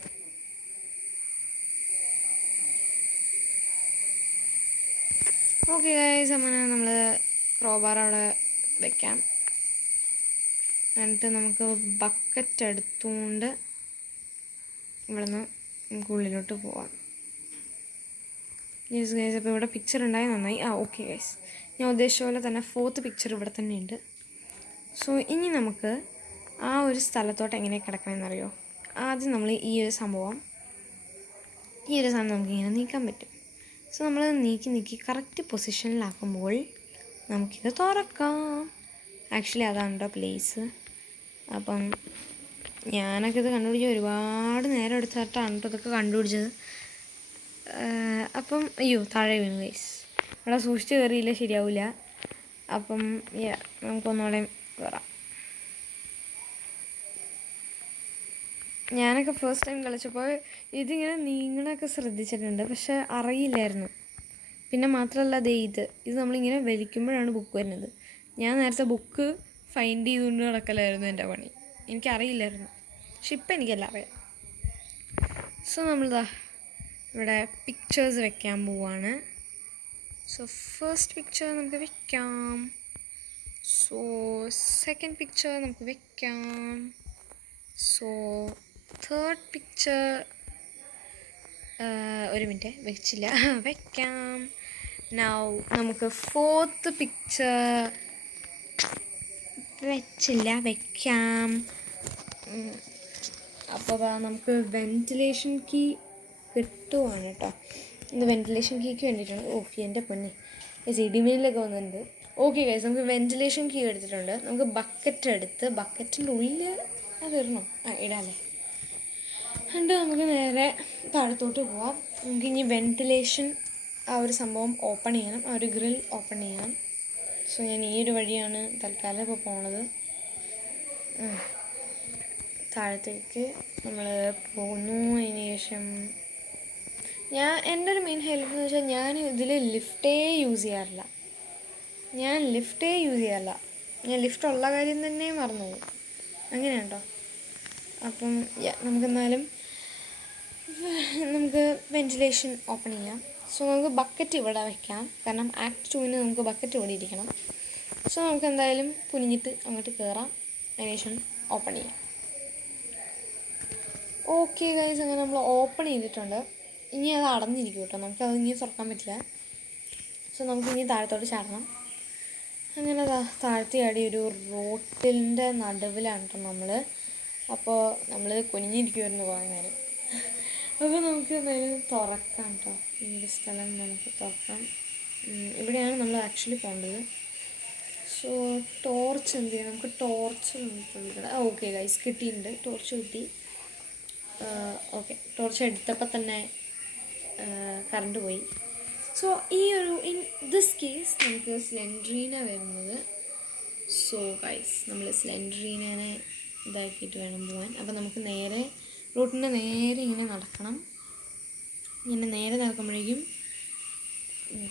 ഓക്കെ ഗൈസ്, അങ്ങനെ നമ്മൾ ക്രോബാർ അവിടെ വെക്കാം. എന്നിട്ട് നമുക്ക് ബക്കറ്റ് എടുത്തുകൊണ്ട് ഇവിടെ നിന്ന് നമുക്ക് ഉള്ളിലോട്ട് പോവാം. യെസ് ഗൈസ്, അപ്പോൾ ഇവിടെ പിക്ചർ ഉണ്ടായി നന്നായി. ഓക്കെ ഗൈസ്, ഞാൻ ഉദ്ദേശിച്ച പോലെ തന്നെ 4th പിക്ചർ ഇവിടെ തന്നെ ഉണ്ട്. സോ ഇനി നമുക്ക് ആ ഒരു സ്ഥലത്തോട്ട് എങ്ങനെ കിടക്കണമെന്നറിയോ? ആദ്യം നമ്മൾ ഈ ഒരു സാധനം നമുക്കിങ്ങനെ നീക്കാൻ പറ്റും. സോ നമ്മൾ നീക്കി കറക്റ്റ് പൊസിഷനിലാക്കുമ്പോൾ നമുക്കിത് തുറക്കാം. ആക്ച്വലി അതാണ് കേട്ടോ പ്ലേസ്. അപ്പം ഞാനൊക്കെ ഇത് കണ്ടുപിടിച്ച് ഒരുപാട് നേരം എടുത്തിട്ടാണ് കേട്ടോ ഇതൊക്കെ കണ്ടുപിടിച്ചത്. അപ്പം അയ്യോ, താഴെ വീണു ഗൈസ്. ഇവിടെ സൂക്ഷിച്ച് കയറിയില്ല ശരിയാവില്ല. അപ്പം നമുക്കൊന്നുകൂടെ കയറാം. ഞാനൊക്കെ ഫസ്റ്റ് ടൈം കളിച്ചപ്പോൾ ഇതിങ്ങനെ നീങ്ങണമൊക്കെ ശ്രദ്ധിച്ചിട്ടുണ്ട്, പക്ഷെ അറിയില്ലായിരുന്നു. പിന്നെ മാത്രമല്ല ഇത് നമ്മളിങ്ങനെ വലിക്കുമ്പോഴാണ് ബുക്ക് വരുന്നത്. ഞാൻ നേരത്തെ ബുക്ക് ഫൈൻഡ് ചെയ്തുകൊണ്ട് നടക്കലായിരുന്നു എൻ്റെ പണി, എനിക്കറിയില്ലായിരുന്നു. പക്ഷെ ഇപ്പം എനിക്കെല്ലാം അറിയാം. സോ നമ്മളിതാ ഇവിടെ പിക്ചേഴ്സ് വെക്കാൻ പോവാണ്. സോ ഫസ്റ്റ് പിക്ചർ നമുക്ക് വെക്കാം. സോ സെക്കൻഡ് പിക്ചർ നമുക്ക് വെക്കാം. സോ തേർഡ് പിക്ചർ ഒരു മിനിറ്റ് വെച്ചില്ല, വെക്കാം. നൗ നമുക്ക് 4th പിക്ചർ വെച്ചില്ല, വെക്കാം. അപ്പോൾ നമുക്ക് വെൻറ്റിലേഷൻ കീ കിട്ടുവാണ് കേട്ടോ. ഇന്ന് വെൻറ്റിലേഷൻ കീക്ക് വേണ്ടിയിട്ടാണ്. എൻ്റെ പൊന്നെ ഇടിമിന്നലൊക്കെ വന്നിട്ടുണ്ട്. ഓക്കെ ഗൈസ്, നമുക്ക് വെൻറ്റിലേഷൻ കീ എടുത്തിട്ടുണ്ട്. നമുക്ക് ബക്കറ്റ് എടുത്ത് ബക്കറ്റിൻ്റെ ഉള്ളിൽ അതിടണം. ഇടാല്ലേ. എന്നിട്ട് നമുക്ക് നേരെ താഴത്തോട്ട് പോവാം. നമുക്കിനി വെൻറ്റിലേഷൻ ആ ഒരു സംഭവം ഓപ്പൺ ചെയ്യണം, ആ ഒരു ഗ്രിൽ ഓപ്പൺ ചെയ്യണം. സോ ഞാൻ ഈ ഒരു വഴിയാണ് തൽക്കാലം ഇപ്പോൾ പോണത്. താഴത്തേക്ക് നമ്മൾ പോകുന്നു. അതിന് ശേഷം എൻ്റെ ഒരു മെയിൻ ഹെൽപ്പ് എന്ന് വെച്ചാൽ ഞാൻ ഇതിൽ ലിഫ്റ്റേ യൂസ് ചെയ്യാറില്ല. ഞാൻ ലിഫ്റ്റുള്ള കാര്യം തന്നെ മറന്നു പോകും. അങ്ങനെയാണ് കേട്ടോ. അപ്പം നമുക്കെന്നാലും നമുക്ക് വെൻറ്റിലേഷൻ ഓപ്പൺ ചെയ്യാം. സോ നമുക്ക് ബക്കറ്റ് ഇവിടെ വയ്ക്കാം, കാരണം ആക്ട് 2-ന് നമുക്ക് ബക്കറ്റ് ഇവിടെ ഇരിക്കണം. സോ നമുക്ക് എന്തായാലും കുനിഞ്ഞിട്ട് അങ്ങോട്ട് കയറാം. അതിനുശേഷം ഓപ്പൺ ചെയ്യാം. ഓക്കെ ഗൈസ്, അങ്ങനെ നമ്മൾ ഓപ്പൺ ചെയ്തിട്ടുണ്ട്. ഇനി അത് അടഞ്ഞിരിക്കും കേട്ടോ, നമുക്കത് ഇനി തുറക്കാൻ പറ്റില്ല. സോ നമുക്കിനി താഴത്തോട്ട് ചാടണം. അങ്ങനെ താഴത്തെ അടി ഒരു റോട്ടിൻ്റെ നടുവിലാണ് കേട്ടോ നമ്മൾ. അപ്പോൾ നമ്മൾ കുനിഞ്ഞിരിക്കുമായിരുന്നു കുറേ നേരം. അപ്പോൾ നമുക്ക് എന്തായാലും തുറക്കാം കേട്ടോ. ഈ ഒരു സ്ഥലം നമുക്ക് തുറക്കാം. ഇവിടെയാണ് നമ്മൾ ആക്ച്വലി പോകേണ്ടത്. സോ ടോർച്ച് എന്ത് ചെയ്യണം? നമുക്ക് ടോർച്ച് നമുക്ക് ഓക്കെ ഗൈസ്, കിട്ടിയിട്ടുണ്ട്. ടോർച്ച് കിട്ടി. ഓക്കെ, ടോർച്ച് എടുത്തപ്പോൾ തന്നെ കറണ്ട് പോയി. സോ ഇൻ ദിസ് കേസ് നമുക്ക് സ്ലെൻഡ്രീന വരുന്നത്. സോ ഗൈസ്, നമ്മൾ സ്ലെൻഡ്രീനെ ഇതാക്കിയിട്ട് വേണം പോകാൻ. അപ്പോൾ നമുക്ക് നേരെ റൂട്ടിൻ്റെ നേരെ ഇങ്ങനെ നടക്കണം. ഇങ്ങനെ നേരെ നടക്കുമ്പോഴേക്കും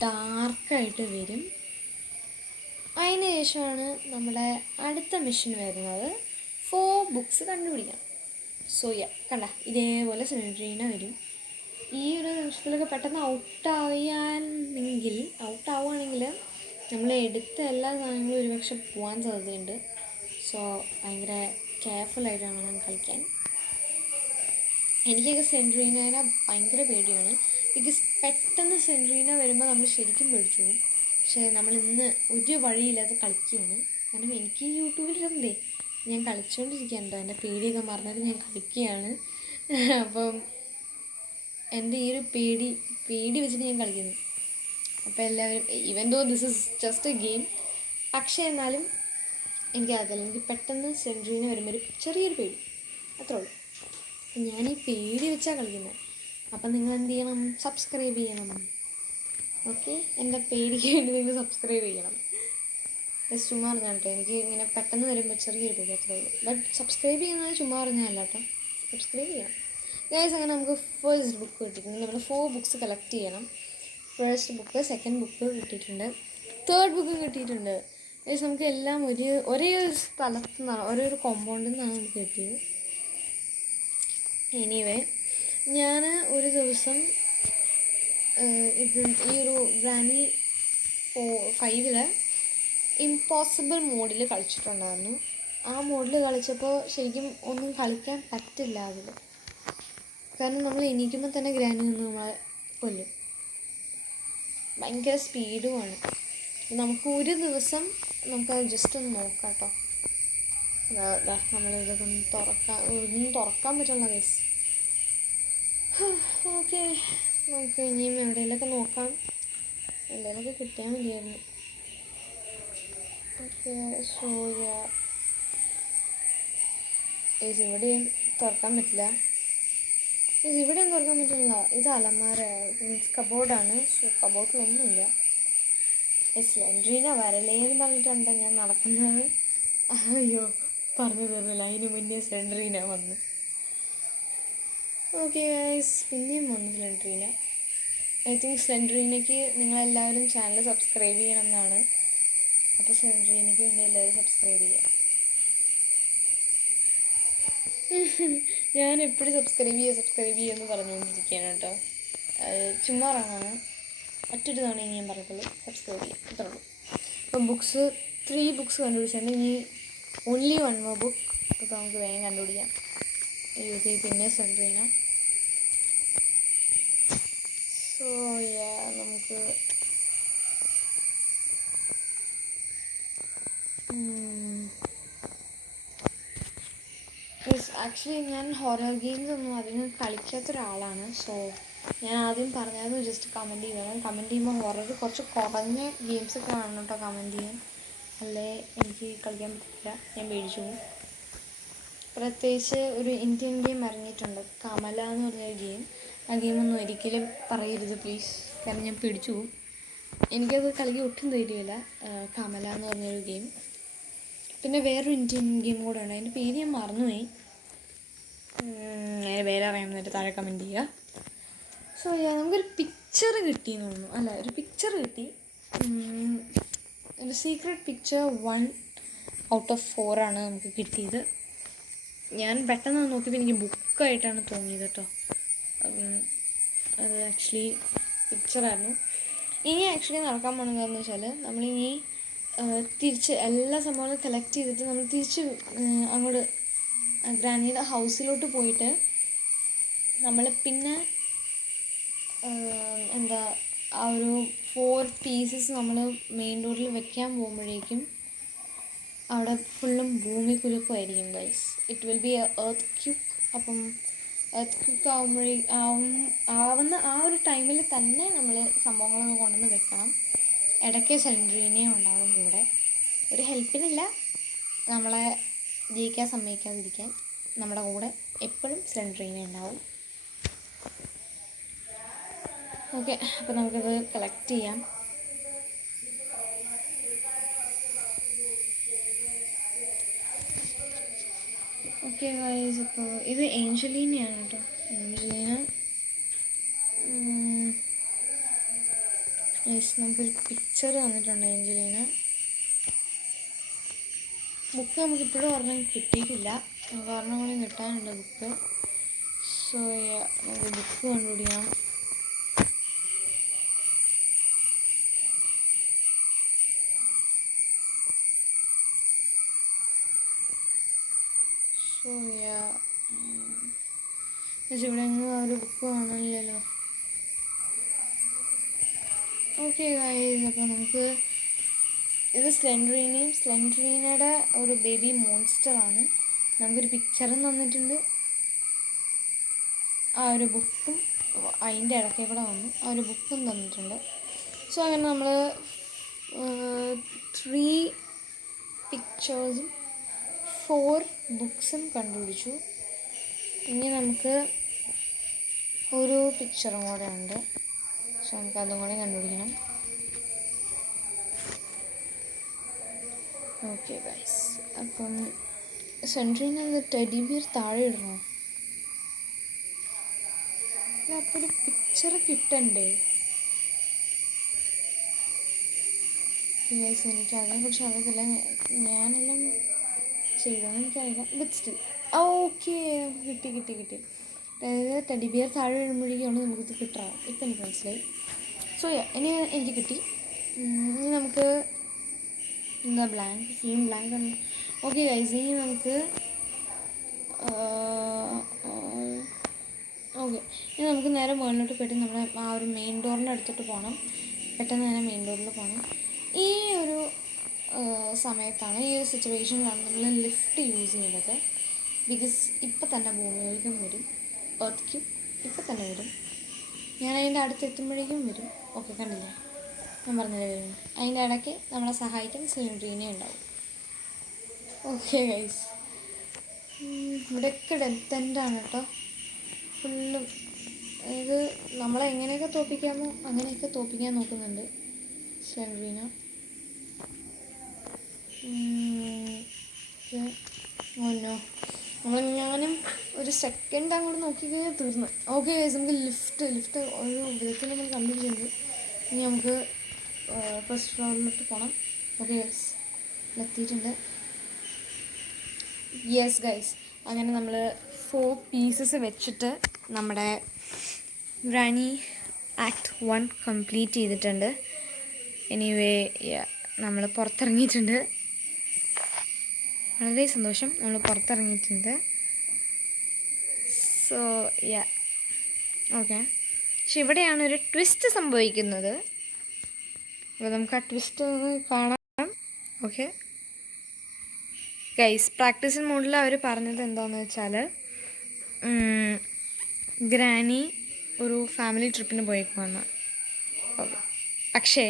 ഡാർക്കായിട്ട് വരും. അതിന് ശേഷമാണ് നമ്മുടെ അടുത്ത മിഷൻ വരുന്നത്, 4 ബുക്സ് കണ്ടുപിടിക്കണം. സോ കണ്ട ഇതേപോലെ സ്ലെൻഡ്രീന വരും. ഈ ഒരു നിമിഷത്തിലൊക്കെ പെട്ടെന്ന് ഔട്ടാവുകയാണെങ്കിൽ നമ്മൾ എടുത്ത എല്ലാ സാധനങ്ങളും ഒരുപക്ഷെ പോകാൻ സാധ്യതയുണ്ട്. സോ ഭയങ്കര കെയർഫുള്ളായിട്ട് വേണം കളിക്കാൻ. എനിക്കൊക്കെ സ്ലെൻഡ്രീനെ ഭയങ്കര പേടിയാണ്. ബിക്കോസ് പെട്ടെന്ന് സ്ലെൻഡ്രീന വരുമ്പോൾ നമ്മൾ ശരിക്കും പേടിച്ചു പോകും. പക്ഷേ നമ്മൾ ഇന്ന് ഒരു വഴിയില്ലാതെ കളിക്കുകയാണ്. കാരണം എനിക്ക് യൂട്യൂബിലിരുന്നേ ഞാൻ കളിച്ചുകൊണ്ടിരിക്കുകയാണ്. എൻ്റെ പേടിയൊക്കെ മറന്നിട്ട് ഞാൻ കളിക്കുകയാണ്. അപ്പം എൻ്റെ ഈ ഒരു പേടി വെച്ചിട്ട് ഞാൻ കളിക്കുന്നു. അപ്പോൾ എല്ലാവരും even though this is just a game, പക്ഷേ എന്നാലും എനിക്കതല്ല, എനിക്ക് പെട്ടെന്ന് സ്ലെൻഡറിനെ വരുമ്പോൾ ഒരു ചെറിയൊരു പേടി, അത്രേ ഉള്ളൂ. ഞാൻ ഈ പേടി വെച്ചാണ് കളിക്കുന്നത്. അപ്പം നിങ്ങൾ എന്ത് ചെയ്യണം? സബ്സ്ക്രൈബ് ചെയ്യണം. ഓക്കെ, എൻ്റെ പേടിക്ക് വേണ്ടി നിങ്ങൾ സബ്സ്ക്രൈബ് ചെയ്യണം. ജസ്റ്റ് ചുമ്മാ പറഞ്ഞാൽ കേട്ടോ, എനിക്ക് ഇങ്ങനെ പെട്ടെന്ന് വരുമ്പോൾ ചെറിയൊരു പേടി, അത്രേ ഉള്ളൂ. ബട്ട് സബ്സ്ക്രൈബ് ചെയ്യുന്നത് ചുമ്മാ പറഞ്ഞതല്ല കേട്ടോ, സബ്സ്ക്രൈബ് ചെയ്യണം ഗൈസ്. അങ്ങനെ നമുക്ക് ഫസ്റ്റ് ബുക്ക് കിട്ടിയിട്ടുണ്ട്. നമ്മൾ 4 ബുക്ക്സ് കളക്ട് ചെയ്യണം. ഫസ്റ്റ് ബുക്ക്, സെക്കൻഡ് ബുക്ക് കിട്ടിയിട്ടുണ്ട്, തേർഡ് ബുക്കും കിട്ടിയിട്ടുണ്ട് ഗൈസ്. നമുക്ക് എല്ലാം ഒരേ ഒരു സ്ഥലത്തു നിന്നാണ്, ഒരേ ഒരു കോമ്പൗണ്ടിൽ നിന്നാണ് നമുക്ക് കിട്ടിയത്. എനിവേ, ഞാൻ ഒരു ദിവസം ഈ ഒരു ഗ്രാനി 5 ഇമ്പോസിബിൾ മോഡിൽ കളിച്ചിട്ടുണ്ടായിരുന്നു. ആ മോഡിൽ കളിച്ചപ്പോൾ ശരിക്കും ഒന്നും കളിക്കാൻ പറ്റില്ല അതിൽ. കാരണം നമ്മൾ എണീക്കുമ്പോൾ തന്നെ ഗ്രാനി നിന്ന് നമ്മളെ കൊല്ലും. ഭയങ്കര സ്പീഡുമാണ്. നമുക്ക് ഒരു ദിവസം നമുക്കത് ജസ്റ്റ് ഒന്ന് നോക്കാം കേട്ടോ. നമ്മളിതൊക്കെ ഒന്നും തുറക്കാൻ പറ്റുള്ള കേസ്. ഓക്കെ, നമുക്ക് ഇനിയും എവിടെയെങ്കിലൊക്കെ നോക്കാം. എവിടെയെങ്കിലൊക്കെ കിട്ടിയാൽ മതിയായിരുന്നു. ഓക്കെ, സോ ഇവിടെയും തുറക്കാൻ പറ്റില്ല. ഇവിടെയും തുറക്കാൻ പറ്റില്ല. ഇത് അലമാര, മീൻസ് കബോർഡാണ്. സോ കബോർഡിലൊന്നുമില്ല. സ്ലെൻഡറിന വരലേന്ന് പറഞ്ഞിട്ടുണ്ട് ഞാൻ നടക്കുന്നത്. അയ്യോ, പറഞ്ഞു തരുന്നില്ല, അതിന് മുന്നേ സ്ലെൻഡറിന വന്നു. ഓക്കെ ഗൈസ്, പിന്നെയും വന്നു സ്ലെൻഡറിന. ഐ തിങ്ക് സ്ലെൻഡറിനയ്ക്ക് നിങ്ങളെല്ലാവരും ചാനൽ സബ്സ്ക്രൈബ് ചെയ്യണം എന്നാണ്. അപ്പോൾ സ്ലെൻഡറിനയ്ക്ക് വേണ്ടി എല്ലാവരും സബ്സ്ക്രൈബ് ചെയ്യാം. ഞാൻ എപ്പോഴും സബ്സ്ക്രൈബ് ചെയ്യുമെന്ന് പറഞ്ഞുകൊണ്ടിരിക്കുകയാണ് കേട്ടോ. ചുമ്മാ ഇറങ്ങാണ്. ഒറ്റൊരു തവണ ഇനി ഞാൻ പറഞ്ഞുള്ളൂ, സബ്സ്ക്രൈബ് ചെയ്യാം, അത്രേ ഉള്ളൂ. അപ്പം 3 ബുക്സ് കണ്ടുപിടിച്ചിട്ടുണ്ട്. ഇനി ഓൺലി 1 more ബുക്ക്. അപ്പോൾ നമുക്ക് വേഗം കണ്ടുപിടിക്കാം. പിന്നെ സെൻട്രീന. സോ നമുക്ക് ആക്ച്വലി ഞാൻ ഹൊറർ ഗെയിംസ് ഒന്നും അധികം കളിക്കാത്തൊരാളാണ്. സോ ഞാൻ ആദ്യം പറഞ്ഞായിരുന്നു ജസ്റ്റ് കമൻറ്റ് ചെയ്യണം. കമൻറ്റ് ചെയ്യുമ്പോൾ ഹൊറർ കുറച്ച് കുറഞ്ഞ ഗെയിംസൊക്കെ വേണം കേട്ടോ കമൻറ്റ് ചെയ്യാൻ. അല്ലേ എനിക്ക് കളിക്കാൻ പറ്റില്ല, ഞാൻ പേടിച്ചു പോകും. പ്രത്യേകിച്ച് ഒരു ഇന്ത്യൻ ഗെയിം ഇറങ്ങിയിട്ടുണ്ട്, കമല എന്ന് പറഞ്ഞൊരു ഗെയിം. ആ ഗെയിമൊന്നും ഒരിക്കലും പറയരുത് പ്ലീസ്, കാരണം ഞാൻ പേടിച്ചു പോകും. എനിക്കത് കളിക്കാൻ ഒട്ടും ധൈര്യമില്ല. കമല എന്ന് പറഞ്ഞൊരു ഗെയിം. പിന്നെ വേറൊരു ഇന്ത്യൻ ഗെയിം കൂടെ ഉണ്ട്, അതിൻ്റെ പേര് ഞാൻ മറന്നുപോയി. അതിൻ്റെ പേര് അറിയാമെന്നിട്ട് താഴെ കമൻറ്റ് ചെയ്യുക. സോ നമുക്കൊരു പിക്ചർ കിട്ടിയെന്ന് തോന്നുന്നു. അല്ല, ഒരു പിക്ചർ കിട്ടി. ഒരു സീക്രട്ട് പിക്ചർ 1 out of 4 ആണ് നമുക്ക് കിട്ടിയത്. ഞാൻ പെട്ടെന്ന് നോക്കിയപ്പോൾ എനിക്ക് ബുക്കായിട്ടാണ് തോന്നിയത് കേട്ടോ. അത് ആക്ച്വലി പിക്ചറായിരുന്നു. ഇനി ആക്ച്വലി നടക്കാൻ പോകുന്നതെന്ന് വെച്ചാൽ നമ്മളിനി തിരിച്ച് എല്ലാ സംഭവങ്ങളും കളക്ട് ചെയ്തിട്ട് നമ്മൾ തിരിച്ച് അങ്ങോട്ട് ഗ്രാനിയുടെ ഹൗസിലോട്ട് പോയിട്ട് നമ്മൾ പിന്നെ ആ ഒരു 4 പീസസ് നമ്മൾ മെയിൻ ഡോറിൽ വെക്കാൻ പോകുമ്പോഴേക്കും അവിടെ ഫുള്ളും ഭൂമി കുലുക്കമായിരിക്കും guys. It will be earthquake. അപ്പം എർത്ത് ക്യൂക്ക് ആവുന്ന ആ ഒരു ടൈമിൽ തന്നെ നമ്മൾ സംഭവങ്ങളൊക്കെ കൊണ്ടുവന്ന് വെക്കണം. ഇടയ്ക്ക് സെൻട്രീനയും ഉണ്ടാവും കൂടെ. ഒരു ഹെൽപ്പിനില്ല, നമ്മളെ ജയിക്കാൻ സമ്മതിക്കാതിരിക്കാൻ നമ്മുടെ കൂടെ എപ്പോഴും സെൻട്രീന ഉണ്ടാവും. ഓക്കെ, അപ്പോൾ നമുക്കിത് കളക്ട് ചെയ്യാം. ഓക്കെ ഗൈസ്, അപ്പോൾ ഇത് ഏഞ്ചലീനയാണ് കേട്ടോ. ഏഞ്ചലീന നമുക്കൊരു പിക്ചർ തന്നിട്ടുണ്ട്. ഏഞ്ചലീന ബുക്ക് നമുക്കിപ്പോഴും ഒരെണ്ണം കിട്ടിയിട്ടില്ല, ഒരെണ്ണം കൂടി കിട്ടാനുണ്ട് ബുക്ക്. സോ നമുക്ക് ബുക്ക് കണ്ടുപിടിക്കണം. സോ ഇവിടെ എങ്ങും ആ ഒരു ബുക്ക് കാണില്ലല്ലോ. ഓക്കെ ഗൈസ്, അപ്പോൾ നമുക്ക് ഇത് സ്ലെൻഡറീനയുടെ ഒരു ബേബി മോൺസ്റ്ററാണ്. നമുക്കൊരു പിക്ചറും തന്നിട്ടുണ്ട്, ആ ഒരു ബുക്കും അതിൻ്റെ ഇടയ്ക്ക് കൂടെ വന്നു ആ ഒരു ബുക്കും തന്നിട്ടുണ്ട്. സോ അങ്ങനെ നമ്മൾ 3 പിക്ചേഴ്സും 4 ബുക്സും കണ്ടുപിടിച്ചു. ഇനി നമുക്ക് ഒരു പിക്ചറും കൂടെ ഉണ്ട്. പക്ഷെ നമുക്ക് അതും കൂടെ കണ്ടുപിടിക്കണം. ഓക്കെ ഗൈസ്, അപ്പം സെൻട്രീന് അത് ടെഡി ബിയർ താഴെ ഇടണോ? അപ്പോൾ ഒരു പിക്ചർ കിട്ടണ്ടേ ഗൈസ്? എനിക്ക് അതിനെക്കുറിച്ച് അറിയത്തില്ല. ഞാനെല്ലാം ചെയ്തോന്ന് എനിക്കറിയില്ല. ബട്ട് സ്റ്റിൽ ഓക്കെ, കിട്ടി. അതായത് ടെഡി ബിയർ താഴെ വീഴുമ്പോഴേക്കാണ് നമുക്കിത് കിട്ടുക. ഇപ്പം എനിക്ക് മനസ്സിലായി. സോ ഇനി എനിക്ക് കിട്ടി. ഇനി നമുക്ക് എന്താ ഫിലിം ബ്ലാങ്ക് ആണ്. ഓക്കെ ഗൈസ്, ഇനി നമുക്ക് ഓക്കെ, ഇനി നമുക്ക് നേരെ മുകളിലോട്ട് പോയിട്ട് നമ്മുടെ ആ ഒരു മെയിൻ ഡോറിൻ്റെ അടുത്തോട്ട് പോകണം. പെട്ടെന്ന് തന്നെ മെയിൻ ഡോറിൽ പോകണം. ഈ ഒരു സമയത്താണ്, ഈ ഒരു സിറ്റുവേഷനിലാണ് നമ്മൾ ലിഫ്റ്റ് യൂസ് ചെയ്യുന്നത്. ബിക്കോസ് ഇപ്പം തന്നെ ഭൂമികൾക്കും വരും, എർത്തിക്കും ഇപ്പം തന്നെ വരും. ഞാൻ അതിൻ്റെ അടുത്തെത്തുമ്പോഴേക്കും വരും. ഓക്കെ, കണ്ടില്ല, ഞാൻ പറഞ്ഞത് വരുന്നു. അതിൻ്റെ ഇടയ്ക്ക് നമ്മളെ സഹായിക്കാൻ സെൻട്രീനെ ഉണ്ടാവും. ഓക്കെ ഗൈസ്, ഇവിടെയൊക്കെ ഡെത്ത് എൻഡാണ് കേട്ടോ. ഫുള്ളും അതായത് നമ്മളെ എങ്ങനെയൊക്കെ തോൽപ്പിക്കാമോ അങ്ങനെയൊക്കെ തോൽപ്പിക്കാൻ നോക്കുന്നുണ്ട് സെൻട്രീന. ഓന്നോ, ഞാനും ഒരു സെക്കൻഡ് അങ്ങോട്ട് നോക്കിക്കഴിഞ്ഞാൽ തീർന്നു. ഓക്കെ ഗൈസ്, നമുക്ക് ലിഫ്റ്റ് ഒരു വിധത്തിൽ നമ്മൾ കണ്ടുപിടിച്ചിട്ടുണ്ട്. ഇനി നമുക്ക് ഫസ്റ്റ് ഫ്ലോറിലോട്ട് പോകണം. ഓക്കെ ഗൈസ്, എത്തിയിട്ടുണ്ട്. യെസ് ഗൈസ്, അങ്ങനെ നമ്മൾ 4 പീസസ് വെച്ചിട്ട് നമ്മുടെ റാണി ആക്ട് 1 കംപ്ലീറ്റ് ചെയ്തിട്ടുണ്ട്. എനിവേ നമ്മൾ പുറത്തിറങ്ങിയിട്ടുണ്ട്. വളരെ സന്തോഷം, നമ്മൾ പുറത്തിറങ്ങിയിട്ടുണ്ട്. സോ ഓക്കെ, പക്ഷെ ഇവിടെയാണ് ഒരു ട്വിസ്റ്റ് സംഭവിക്കുന്നത്. അപ്പോൾ നമുക്ക് ആ ട്വിസ്റ്റ് ഒന്ന് കാണാം. ഓക്കെ ഗൈസ്, പ്രാക്ടീസ് മോഡിൽ അവർ പറഞ്ഞത് എന്താണെന്ന് വെച്ചാൽ ഗ്രാനി ഒരു ഫാമിലി ട്രിപ്പിന് പോയേക്കുവാണ്. ഓക്കെ, പക്ഷേ